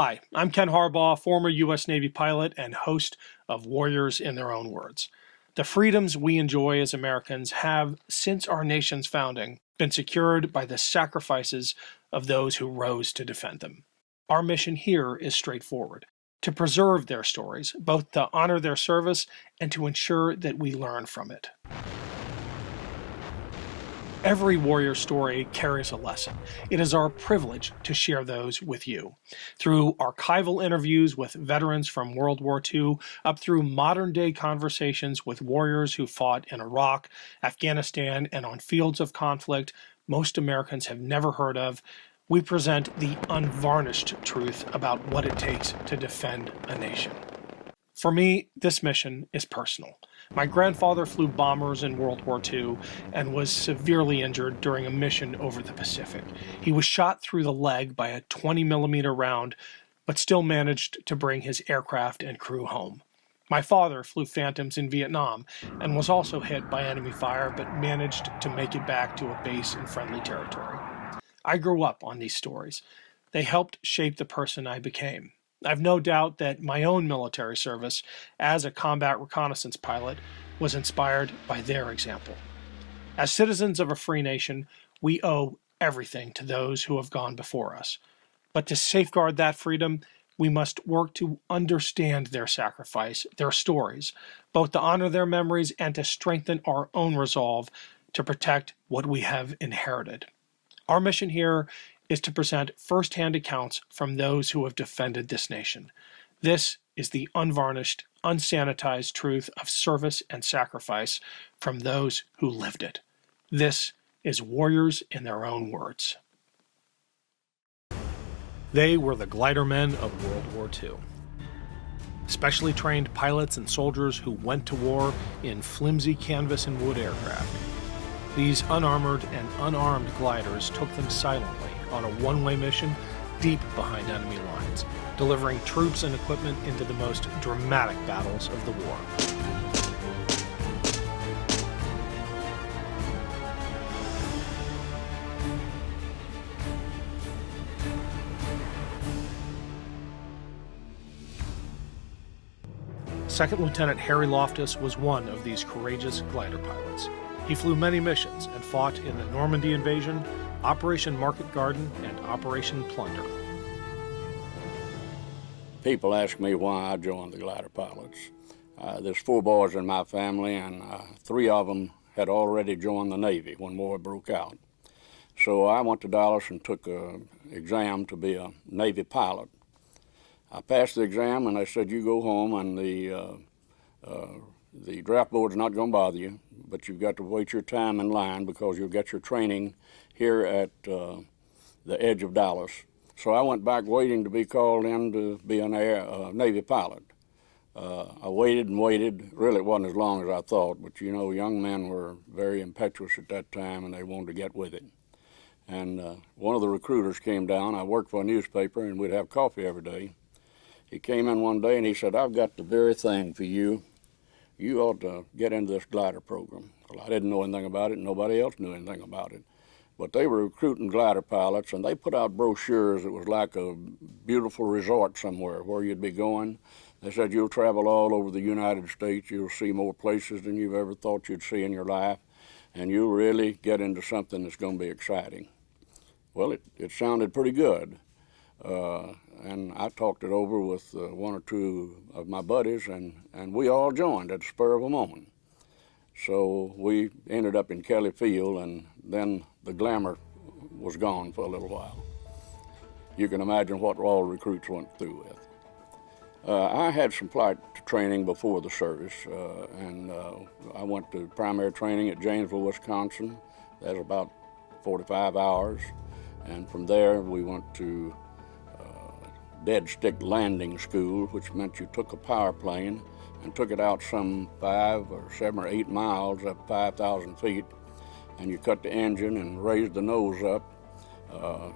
Hi, I'm Ken Harbaugh, former U.S. Navy pilot and host of Warriors in Their Own Words. The freedoms we enjoy as Americans have, since our nation's founding, been secured by the sacrifices of those who rose to defend them. Our mission here is straightforward: to preserve their stories, both to honor their service and to ensure that we learn from it. Every warrior story carries a lesson. It is our privilege to share those with you. Through archival interviews with veterans from World War II, up through modern-day conversations with warriors who fought in Iraq, Afghanistan, and on fields of conflict most Americans have never heard of, we present the unvarnished truth about what it takes to defend a nation. For me, this mission is personal. My grandfather flew bombers in World War II and was severely injured during a mission over the Pacific. He was shot through the leg by a 20-millimeter round, but still managed to bring his aircraft and crew home. My father flew Phantoms in Vietnam and was also hit by enemy fire, but managed to make it back to a base in friendly territory. I grew up on these stories. They helped shape the person I became. I've no doubt that my own military service as a combat reconnaissance pilot was inspired by their example. As citizens of a free nation, we owe everything to those who have gone before us. But to safeguard that freedom, we must work to understand their sacrifice, their stories, both to honor their memories and to strengthen our own resolve to protect what we have inherited. Our mission here is to present first-hand accounts from those who have defended this nation. This is the unvarnished, unsanitized truth of service and sacrifice from those who lived it. This is Warriors in Their Own Words. They were the glider men of World War II. Specially trained pilots and soldiers who went to war in flimsy canvas and wood aircraft. These unarmored and unarmed gliders took them silently on a one-way mission deep behind enemy lines, delivering troops and equipment into the most dramatic battles of the war. Second Lieutenant Harry Loftis was one of these courageous glider pilots. He flew many missions and fought in the Normandy Invasion, Operation Market Garden, and Operation Plunder. People ask me why I joined the glider pilots. There's 4 boys in my family, and 3 of them had already joined the Navy when war broke out. So I went to Dallas and took an exam to be a Navy pilot. I passed the exam, and they said, you go home, and the draft board's not going to bother you, but you've got to wait your time in line because you'll get your training here at the edge of Dallas. So I went back waiting to be called in to be a Navy pilot. I waited and waited. Really, it wasn't as long as I thought, but you know, young men were very impetuous at that time, and they wanted to get with it. And one of the recruiters came down. I worked for a newspaper, and we'd have coffee every day. He came in one day, and he said, I've got the very thing for you. You ought to get into this glider program. Well, I didn't know anything about it, and nobody else knew anything about it. But they were recruiting glider pilots, and they put out brochures. It was like a beautiful resort somewhere where you'd be going. They said, you'll travel all over the United States. You'll see more places than you've ever thought you'd see in your life, and you'll really get into something that's going to be exciting. Well, it sounded pretty good. And I talked it over with 1 or 2 of my buddies, and we all joined at the spur of a moment. So we ended up in Kelly Field, and then the glamour was gone for a little while. You can imagine what all recruits went through with. I had some flight training before the service, and I went to primary training at Janesville, Wisconsin. That was about 45 hours, and from there we went to dead stick landing school, which meant you took a power plane and took it out some 5 or 7 or 8 miles up 5,000 feet, and you cut the engine and raised the nose up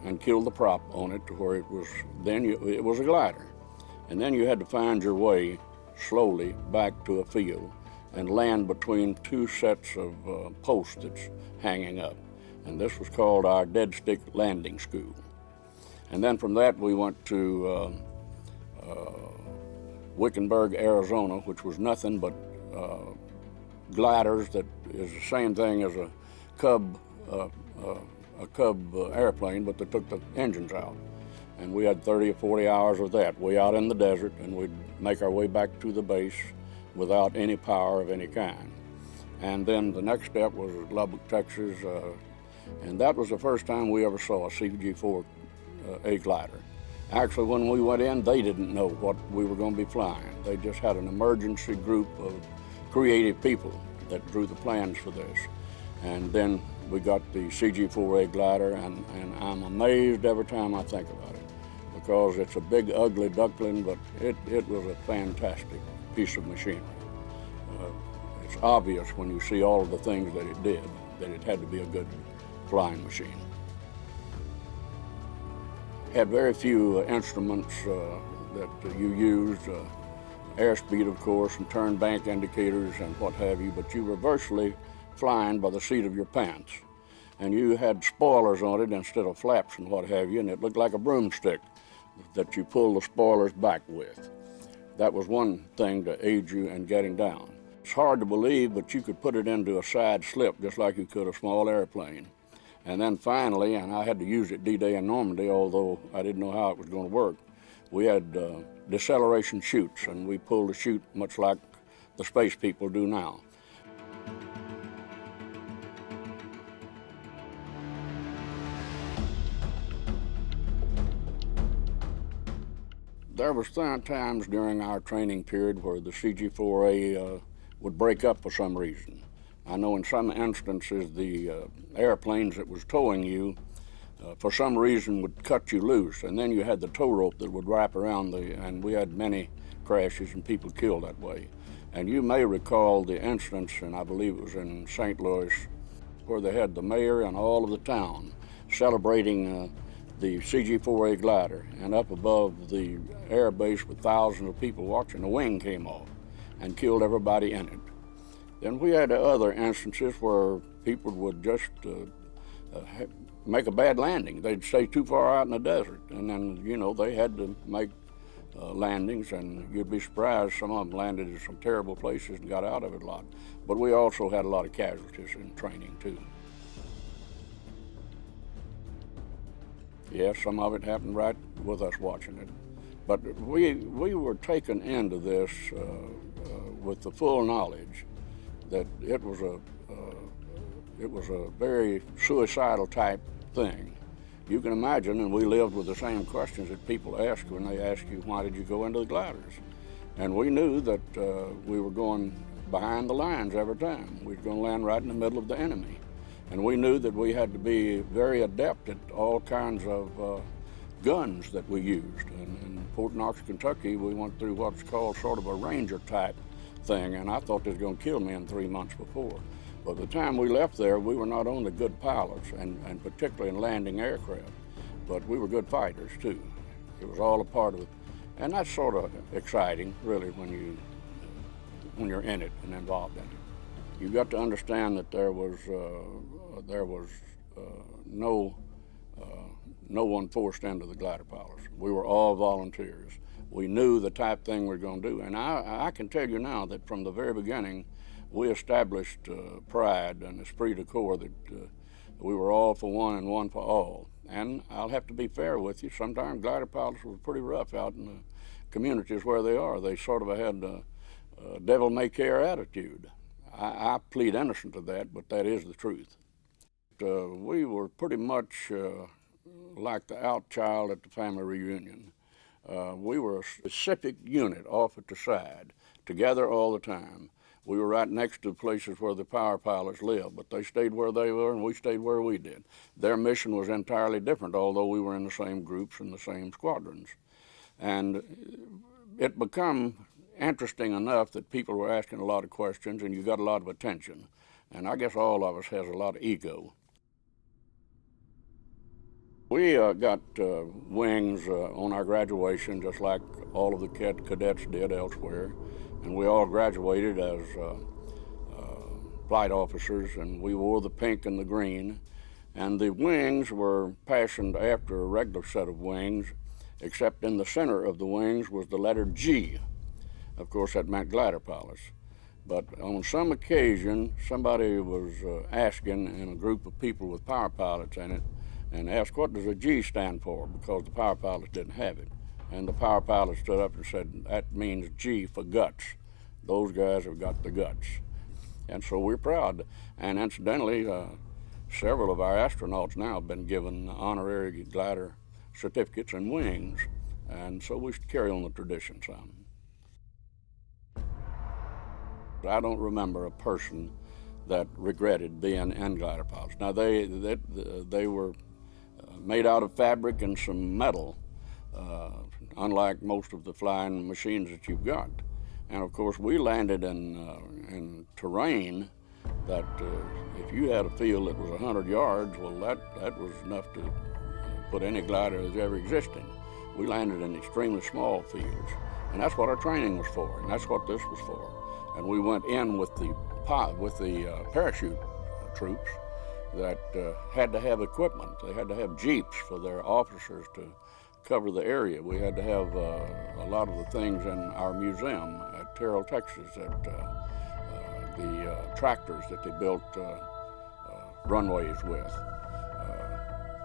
and killed the prop on it to where it was, it was a glider. And then you had to find your way slowly back to a field and land between 2 sets of posts that's hanging up. And this was called our dead stick landing school. And then from that we went to Wickenburg, Arizona, which was nothing but gliders that is the same thing as a Cub airplane, but they took the engines out. And we had 30 or 40 hours of that, way out in the desert, and we'd make our way back to the base without any power of any kind. And then the next step was Lubbock, Texas, and that was the first time we ever saw a CG-4A glider. Actually, when we went in, they didn't know what we were going to be flying. They just had an emergency group of creative people that drew the plans for this. And then we got the CG-4A glider, and I'm amazed every time I think about it, because it's a big, ugly duckling, but it was a fantastic piece of machinery. It's obvious when you see all of the things that it did, that it had to be a good flying machine. Had very few instruments that you used, airspeed, of course, and turn bank indicators and what have you, but you were virtually flying by the seat of your pants. And you had spoilers on it instead of flaps and what have you, and it looked like a broomstick that you pull the spoilers back with. That was one thing to aid you in getting down. It's hard to believe, but you could put it into a side slip just like you could a small airplane. And then finally, and I had to use it D-Day in Normandy, although I didn't know how it was going to work, we had deceleration chutes, and we pulled a chute much like the space people do now. There was times during our training period where the CG-4A would break up for some reason. I know in some instances the airplanes that was towing you for some reason would cut you loose, and then you had the tow rope that would wrap around and we had many crashes and people killed that way. And you may recall the instance, and I believe it was in St. Louis, where they had the mayor and all of the town celebrating the CG-4A glider, and up above the air base with thousands of people watching, the wing came off and killed everybody in it. Then we had other instances where people would just make a bad landing. They'd stay too far out in the desert, and then, you know, they had to make landings, and you'd be surprised some of them landed in some terrible places and got out of it a lot. But we also had a lot of casualties in training, too. Yes, some of it happened right with us watching it. But we were taken into this with the full knowledge that it was a very suicidal type thing. You can imagine, and we lived with the same questions that people ask when they ask you, why did you go into the gliders? And we knew that we were going behind the lines every time. We were going to land right in the middle of the enemy. And we knew that we had to be very adept at all kinds of guns that we used. And in Fort Knox, Kentucky, we went through what's called sort of a Ranger type thing, and I thought they was going to kill me in 3 months before. But by the time we left there, we were not only good pilots, and particularly in landing aircraft, but we were good fighters too. It was all a part of it. And that's sort of exciting, really, when you're in it and involved in it. You got to understand that there was no one forced into the glider pilots. We were all volunteers. We knew the type thing we were going to do. And I can tell you now that from the very beginning, we established pride and esprit de corps that we were all for one and one for all. And I'll have to be fair with you, sometimes glider pilots were pretty rough out in the communities where they are. They sort of had a devil-may-care attitude. I plead innocent of that, but that is the truth. We were pretty much like the out child at the family reunion. We were a specific unit off at the side, together all the time. We were right next to the places where the power pilots lived, but they stayed where they were and we stayed where we did. Their mission was entirely different, although we were in the same groups and the same squadrons. And it became interesting enough that people were asking a lot of questions and you got a lot of attention. And I guess all of us has a lot of ego. We got wings on our graduation, just like all of the cadets did elsewhere. And we all graduated as flight officers, and we wore the pink and the green. And the wings were fashioned after a regular set of wings, except in the center of the wings was the letter G. Of course, that meant glider pilots. But on some occasion, somebody was asking in a group of people with power pilots in it, and asked, what does a G stand for? Because the power pilots didn't have it. And the power pilot stood up and said, that means G for guts. Those guys have got the guts. And so we're proud. And incidentally, several of our astronauts now have been given honorary glider certificates and wings. And so we should carry on the tradition some. I don't remember a person that regretted being in glider pilots. Now they were made out of fabric and some metal, unlike most of the flying machines that you've got. And of course, we landed in terrain that if you had a field that was 100 yards, well, that was enough to put any glider that's ever existed. We landed in extremely small fields, and that's what our training was for, and that's what this was for. And we went in with the parachute troops that had to have equipment. They had to have jeeps for their officers to cover the area. We had to have a lot of the things in our museum at Terrell, Texas, that the tractors that they built runways with.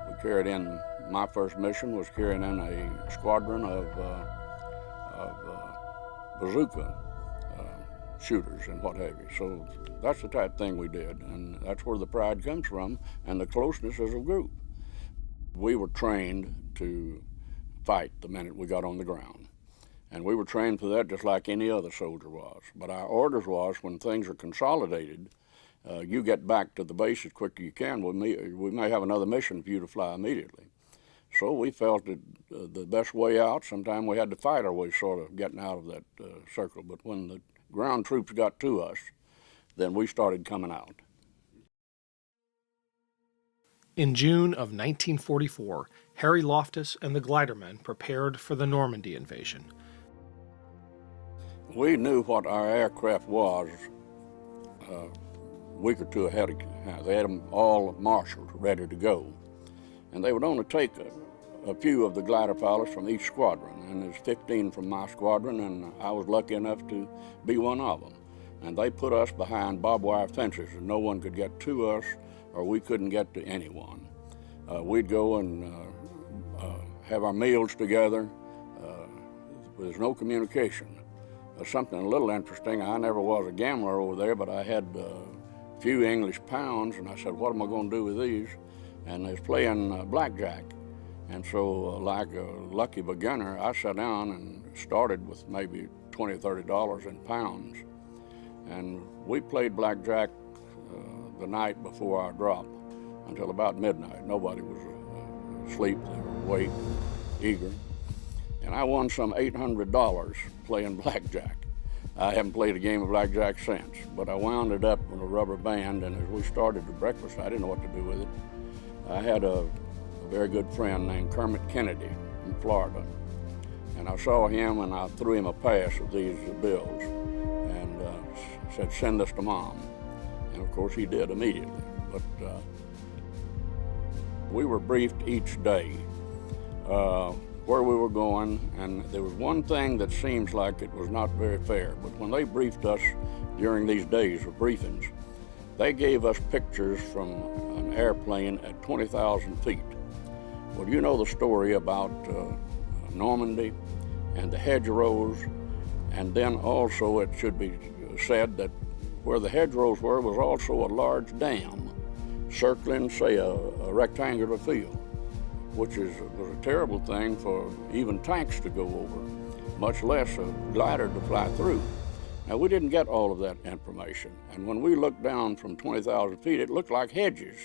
We carried in, my first mission was carrying in a squadron of bazooka shooters and what have you. So that's the type of thing we did, and that's where the pride comes from, and the closeness as a group. We were trained to fight the minute we got on the ground, and we were trained for that just like any other soldier was. But our orders was, when things are consolidated, you get back to the base as quick as you can. We may have another mission for you to fly immediately. So we felt that the best way out, sometimes we had to fight our way sort of getting out of that circle, but when the ground troops got to us, then we started coming out. In June of 1944, Harry Loftis and the glidermen prepared for the Normandy invasion. We knew what our aircraft was a week or two ahead. They had them all marshaled, ready to go. And they would only take a few of the glider pilots from each squadron, and there's 15 from my squadron, and I was lucky enough to be one of them. And they put us behind barbed wire fences, and no one could get to us, or we couldn't get to anyone. We'd go and have our meals together. There's no communication. Something a little interesting, I never was a gambler over there, but I had a few English pounds, and I said, what am I going to do with these? And they was playing blackjack. And so, like a lucky beginner, I sat down and started with maybe $20, $30 in pounds. And we played blackjack the night before our drop until about midnight. Nobody was asleep, they were awake, eager. And I won some $800 playing blackjack. I haven't played a game of blackjack since, but I wound it up with a rubber band, and as we started the breakfast, I didn't know what to do with it. I had a very good friend named Kermit Kennedy in Florida, and I saw him and I threw him a pass of these bills and said, send this to Mom. And of course he did immediately. But we were briefed each day where we were going, and there was one thing that seems like it was not very fair, but when they briefed us during these days of briefings, they gave us pictures from an airplane at 20,000 feet. Well, you know the story about Normandy and the hedgerows, and then also it should be said that where the hedgerows were was also a large dam circling, say, a rectangular field, which was a terrible thing for even tanks to go over, much less a glider to fly through. Now, we didn't get all of that information, and when we looked down from 20,000 feet, it looked like hedges.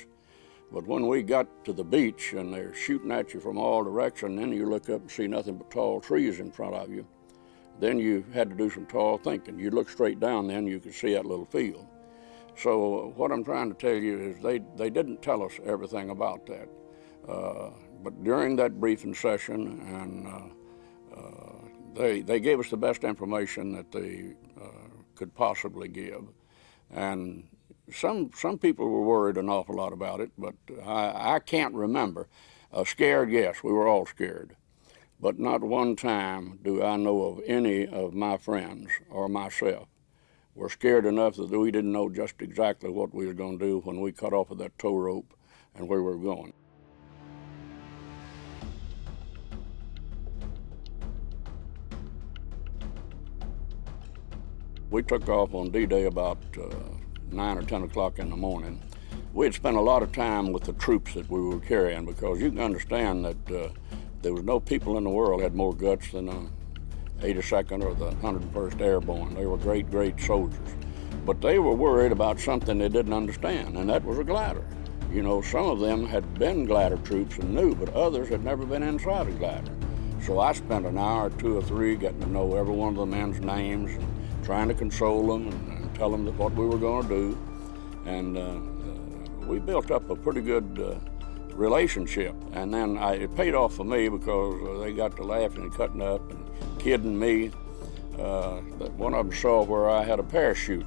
But when we got to the beach and they're shooting at you from all directions, then you look up and see nothing but tall trees in front of you, then you had to do some tall thinking. You look straight down, then you could see that little field. So what I'm trying to tell you is they didn't tell us everything about that. But during that briefing session, and they gave us the best information that they could possibly give. And some people were worried an awful lot about it, but I can't remember. Scared, yes, we were all scared. but not one time do I know of any of my friends or myself were scared enough that we didn't know just exactly what we were going to do when we cut off of that tow rope and where we were going. We took off on D-Day about 9 or 10 o'clock in the morning. We had spent a lot of time with the troops that we were carrying, because you can understand that there was no people in the world had more guts than the 82nd or the 101st Airborne. They were great, great soldiers. But they were worried about something they didn't understand, and that was a glider. You know, some of them had been glider troops and knew, but others had never been inside a glider. So I spent an hour, 2 or 3, getting to know every one of the men's names, and trying to console them and tell them what we were going to do. And we built up a pretty good relationship. And then it paid off for me, because they got to laughing and cutting up and kidding me. One of them saw where I had a parachute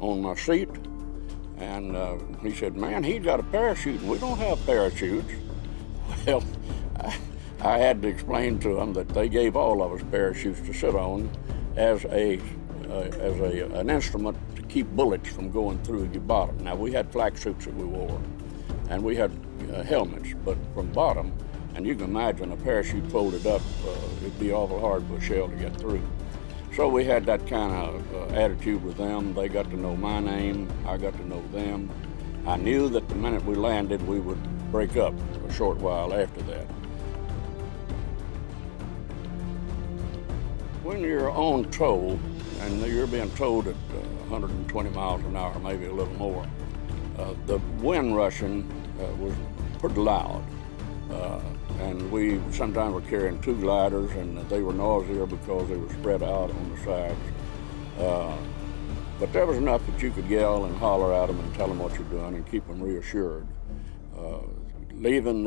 on my seat. And he said, "Man, he's got a parachute, and we don't have parachutes." Well, I had to explain to them that they gave all of us parachutes to sit on as an instrument to keep bullets from going through your bottom. Now, we had flak suits that we wore, and we had helmets, but from bottom, and you can imagine a parachute folded up, it'd be awful hard for a shell to get through. So we had that kind of attitude with them. They got to know my name, I got to know them. I knew that the minute we landed, we would break up a short while after that. When you're on tow, and you're being towed at 120 miles an hour, maybe a little more, the wind rushing was pretty loud. And we sometimes were carrying 2 gliders, and they were noisier because they were spread out on the sides. But there was enough that you could yell and holler at them and tell them what you're doing and keep them reassured. Leaving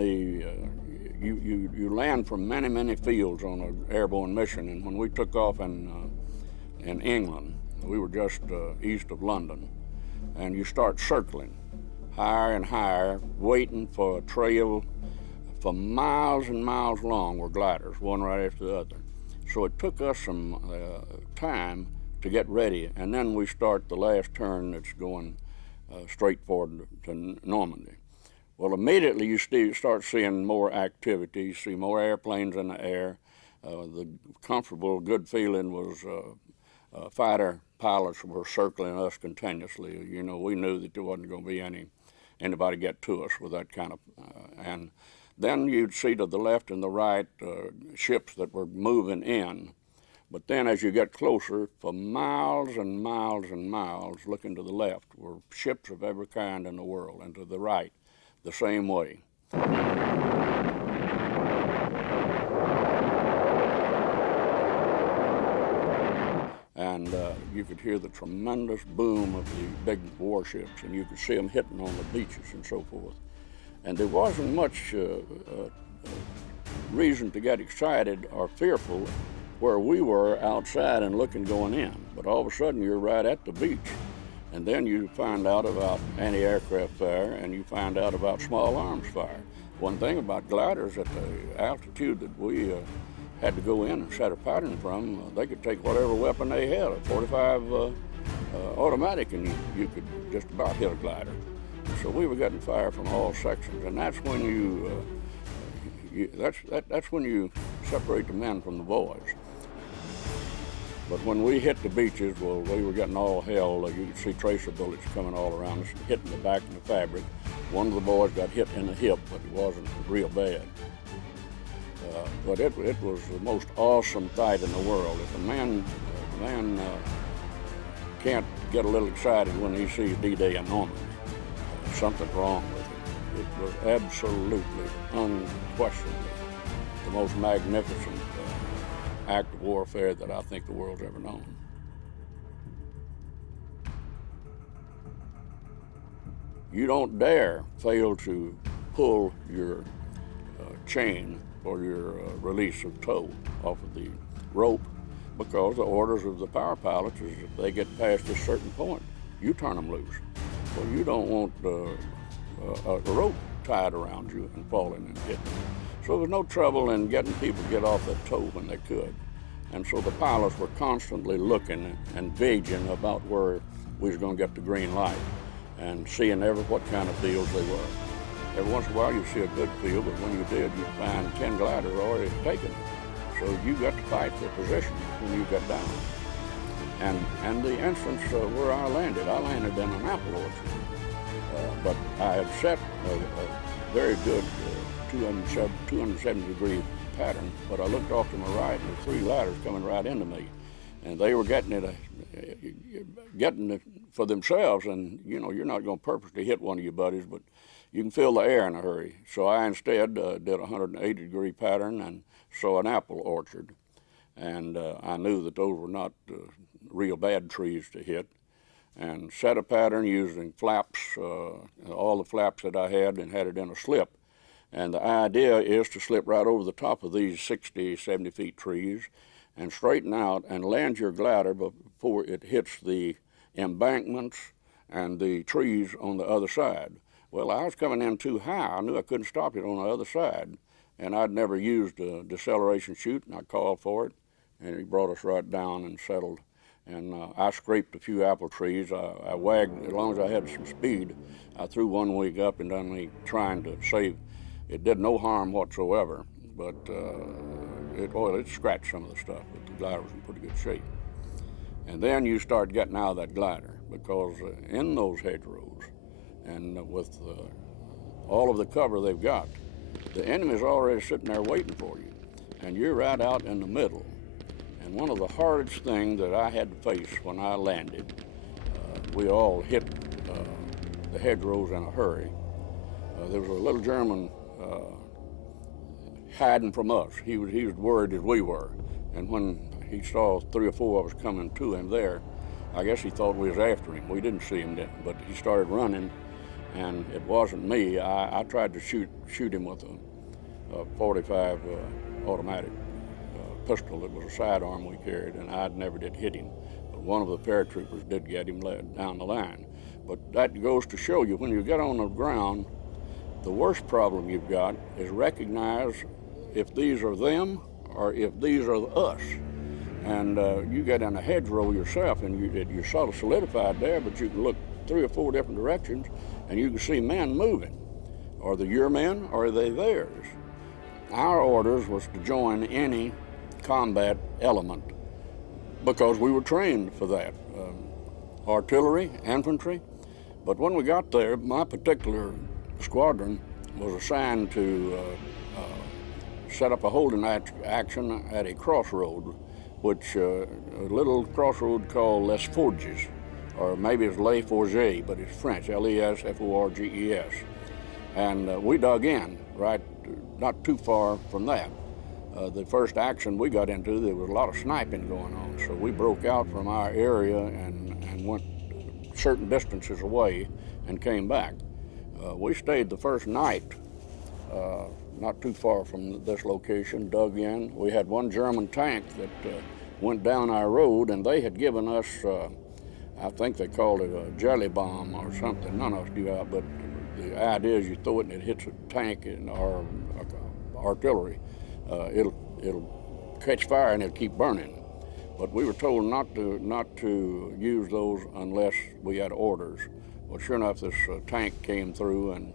you land from many, many fields on an airborne mission, and when we took off in England, we were just east of London, and you start circling higher and higher, waiting for a trail for miles and miles long were gliders, one right after the other. So it took us some time to get ready, and then we start the last turn that's going straight forward to Normandy. Well, immediately you start seeing more activity, you see more airplanes in the air. The comfortable, good feeling was fighter pilots were circling us continuously. You know, we knew that there wasn't going to be anybody get to us with that kind of, and then you'd see to the left and the right ships that were moving in. But then as you get closer, for miles and miles and miles, looking to the left, were ships of every kind in the world, and to the right, the same way. And you could hear the tremendous boom of the big warships, and you could see them hitting on the beaches and so forth. And there wasn't much reason to get excited or fearful where we were outside and looking going in. But all of a sudden, you're right at the beach. And then you find out about anti-aircraft fire, and you find out about small arms fire. One thing about gliders, at the altitude that we had to go in and set a pattern from, they could take whatever weapon they had, a 45 automatic, and you could just about hit a glider. So we were getting fire from all sections, and that's when that's when you separate the men from the boys. But when we hit the beaches, well, we were getting all hell. You could see tracer bullets coming all around us, hitting the back and the fabric. One of the boys got hit in the hip, but it wasn't real bad. But it was the most awesome fight in the world. If a man can't get a little excited when he sees D-Day in Normandy, something's wrong with it. It was absolutely, unquestionably, the most magnificent act of warfare that I think the world's ever known. You don't dare fail to pull your chain or your release of tow off of the rope, because the orders of the power pilots is if they get past a certain point, you turn them loose. Well, you don't want a rope tied around you and falling and hitting. So there was no trouble in getting people to get off the tow when they could. And so the pilots were constantly looking and gauging about where we was going to get the green light and seeing what kind of fields they were. Every once in a while you see a good field, but when you did, you'd find 10 gliders already taken. So you got to fight for position when you got down. And the instance where I landed in an apple orchard. But I had set a very good 270-degree pattern, but I looked off to my right, and there were 3 gliders coming right into me. And they were getting it for themselves, and you know, you're not going to purposely hit one of your buddies, but you can feel the air in a hurry. So I instead did a 180-degree pattern and saw an apple orchard. And I knew that those were not real bad trees to hit, and set a pattern using flaps, all the flaps that I had, and had it in a slip. And the idea is to slip right over the top of these 60, 70 feet trees and straighten out and land your glider before it hits the embankments and the trees on the other side. Well, I was coming in too high. I knew I couldn't stop it on the other side, and I'd never used a deceleration chute, and I called for it, and he brought us right down and settled. And I scraped a few apple trees. I wagged, as long as I had some speed, I threw one wing up and done me trying to save. It did no harm whatsoever, but it scratched some of the stuff, but the glider was in pretty good shape. And then you start getting out of that glider, because in those hedgerows, and with all of the cover they've got, the enemy's already sitting there waiting for you, and you're right out in the middle. And one of the hardest things that I had to face when I landed, we all hit the hedgerows in a hurry. There was a little German hiding from us. He was worried as we were. And when he saw 3 or 4 of us coming to him there, I guess he thought we was after him. We didn't see him then, but he started running, and it wasn't me. I tried to shoot him with a 45 automatic pistol. It was a sidearm we carried, and I never did hit him. But one of the paratroopers did get him led down the line. But that goes to show you, when you get on the ground, the worst problem you've got is recognize if these are them or if these are us. And you get in a hedgerow yourself, and you're sort of solidified there, but you can look 3 or 4 different directions, and you can see men moving. Are they your men, or are they theirs? Our orders was to join any combat element, because we were trained for that, artillery, infantry. But when we got there, my particular squadron was assigned to set up a holding action at a crossroad, which a little crossroad called Les Forges, or maybe it's Les Forges, but it's French, Lesforges. And we dug in, right, not too far from that. The first action we got into, there was a lot of sniping going on, so we broke out from our area and went certain distances away and came back. We stayed the first night not too far from this location, dug in. We had one German tank that went down our road, and they had given us, I think they called it a jelly bomb or something. None of us knew how, but the idea is you throw it and it hits a tank or artillery. It'll catch fire and it'll keep burning. But we were told not to use those unless we had orders. Well, sure enough, this tank came through, and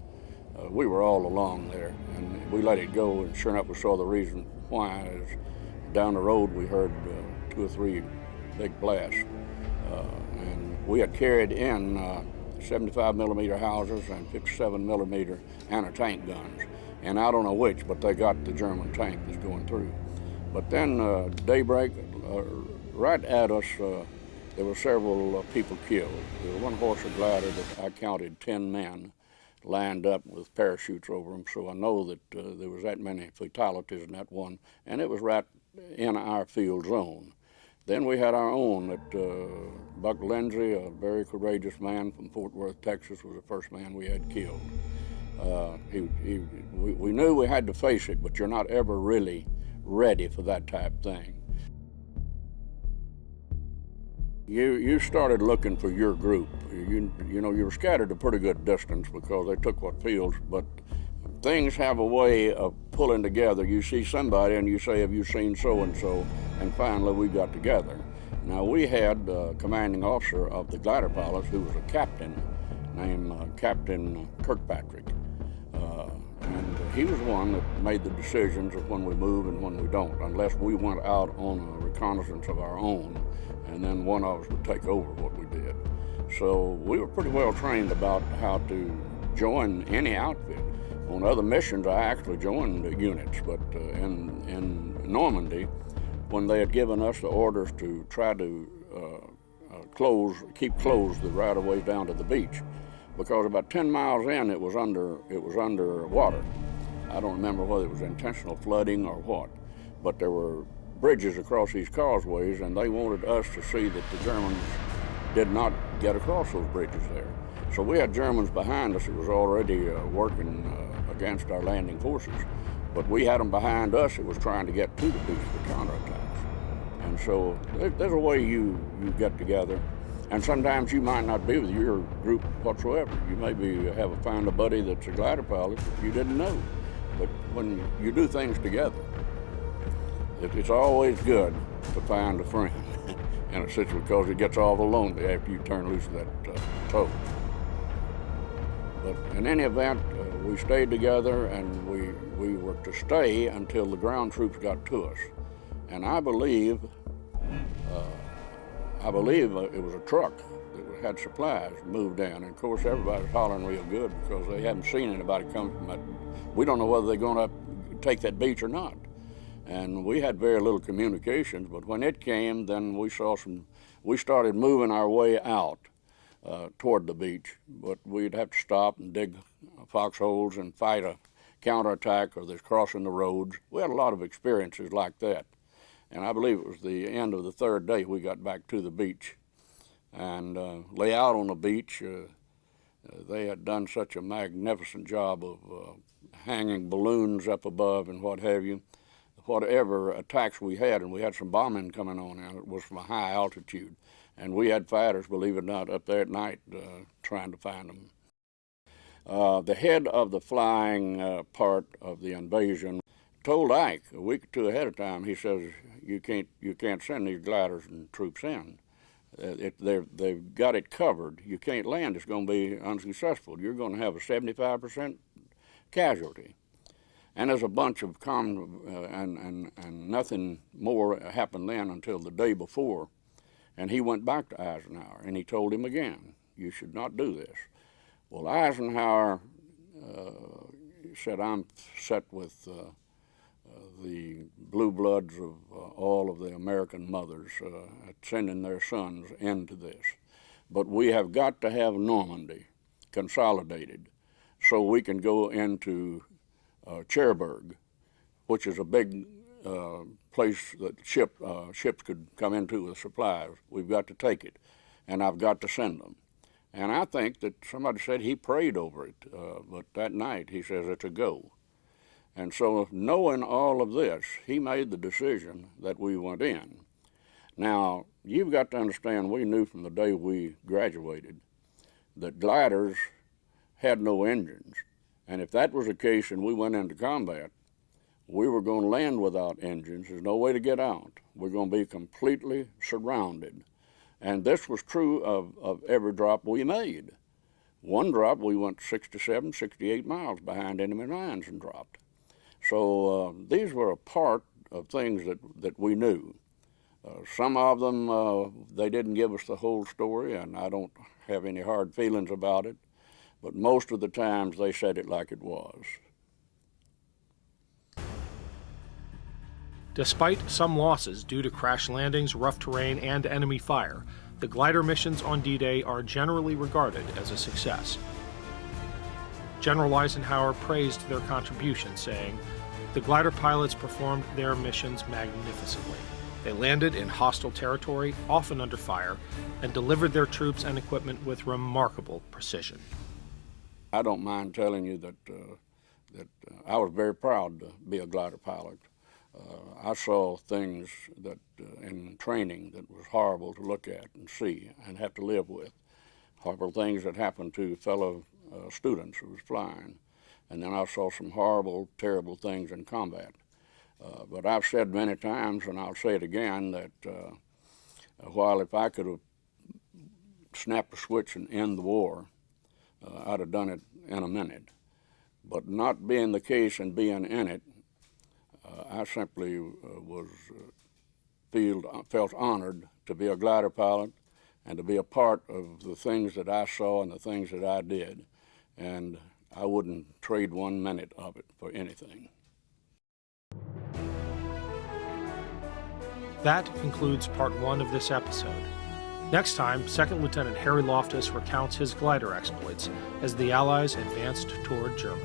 we were all along there, and we let it go, and sure enough, we saw the reason why. Is down the road, we heard 2 or 3 big blasts, and we had carried in 75 millimeter houses and 57 millimeter anti-tank guns, and I don't know which, but they got the German tank that's going through. But then daybreak, right at us, there were several people killed. There was one horse and glider that I counted 10 men lined up with parachutes over them, so I know that there was that many fatalities in that one, and it was right in our field zone. Then we had our own that Buck Lindsay, a very courageous man from Fort Worth, Texas, was the first man we had killed. We knew we had to face it, but you're not ever really ready for that type thing. You started looking for your group. You were scattered a pretty good distance because they took what fields, but things have a way of pulling together. You see somebody and you say, have you seen so-and-so? And finally we got together. Now we had the commanding officer of the glider pilots who was a captain named Captain Kirkpatrick. And he was the one that made the decisions of when we move and when we don't, unless we went out on a reconnaissance of our own, and then one of us would take over what we did. So we were pretty well trained about how to join any outfit. On other missions, I actually joined the units, but in Normandy, when they had given us the orders to try to keep closed the right of way down to the beach, because about 10 miles in it was under water. I don't remember whether it was intentional flooding or what, but there were bridges across these causeways, and they wanted us to see that the Germans did not get across those bridges there. So we had Germans behind us that was already working against our landing forces, but we had them behind us that was trying to get to the beach for counterattacks. And so there's a way you get together. And sometimes you might not be with your group whatsoever. You maybe find a buddy that's a glider pilot that you didn't know. But when you do things together, it's always good to find a friend in a situation, because it gets awful lonely after you turn loose of that tow. But in any event, we stayed together, and we were to stay until the ground troops got to us. And I believe it was a truck that had supplies moved in. And of course, everybody's hollering real good because they haven't seen anybody come from that. We don't know whether they're going to take that beach or not. And we had very little communications, but when it came, then we started moving our way out toward the beach. But we'd have to stop and dig foxholes and fight a counterattack, or there's crossing the roads. We had a lot of experiences like that. And I believe it was the end of the third day we got back to the beach. And lay out on the beach, they had done such a magnificent job of hanging balloons up above and what have you. Whatever attacks we had, and we had some bombing coming on, and it was from a high altitude. And we had fighters, believe it or not, up there at night trying to find them. The head of the flying part of the invasion told Ike a week or two ahead of time, he says, you can't send these gliders and troops in. They've got it covered. You can't land. It's going to be unsuccessful. You're going to have a 75% casualty. And there's a bunch of and nothing more happened then until the day before. And he went back to Eisenhower, and he told him again, you should not do this. Well, Eisenhower said, I'm set with the blue bloods of all of the American mothers sending their sons into this. But we have got to have Normandy consolidated so we can go into Cherbourg, which is a big place that ships could come into with supplies. We've got to take it, and I've got to send them. And I think that somebody said he prayed over it, but that night he says it's a go. And so knowing all of this, he made the decision that we went in. Now, you've got to understand, we knew from the day we graduated that gliders had no engines. And if that was the case and we went into combat, we were going to land without engines. There's no way to get out. We're going to be completely surrounded. And this was true of every drop we made. One drop, we went 67, 68 miles behind enemy lines and dropped. So these were a part of things that we knew. Some of them, they didn't give us the whole story, and I don't have any hard feelings about it. But most of the times they said it like it was. Despite some losses due to crash landings, rough terrain, and enemy fire, the glider missions on D-Day are generally regarded as a success. General Eisenhower praised their contribution, saying, "The glider pilots performed their missions magnificently. They landed in hostile territory, often under fire, and delivered their troops and equipment with remarkable precision." I don't mind telling you that I was very proud to be a glider pilot. I saw things that in training that was horrible to look at and see and have to live with. Horrible things that happened to fellow students who was flying. and then I saw some horrible, terrible things in combat. But I've said many times, and I'll say it again, that while if I could have snapped a switch and end the war, I'd have done it in a minute. But not being the case and being in it, I simply felt honored to be a glider pilot and to be a part of the things that I saw and the things that I did. And I wouldn't trade 1 minute of it for anything. That concludes part 1 of this episode. Next time, 2nd Lieutenant Harry Loftis recounts his glider exploits as the Allies advanced toward Germany.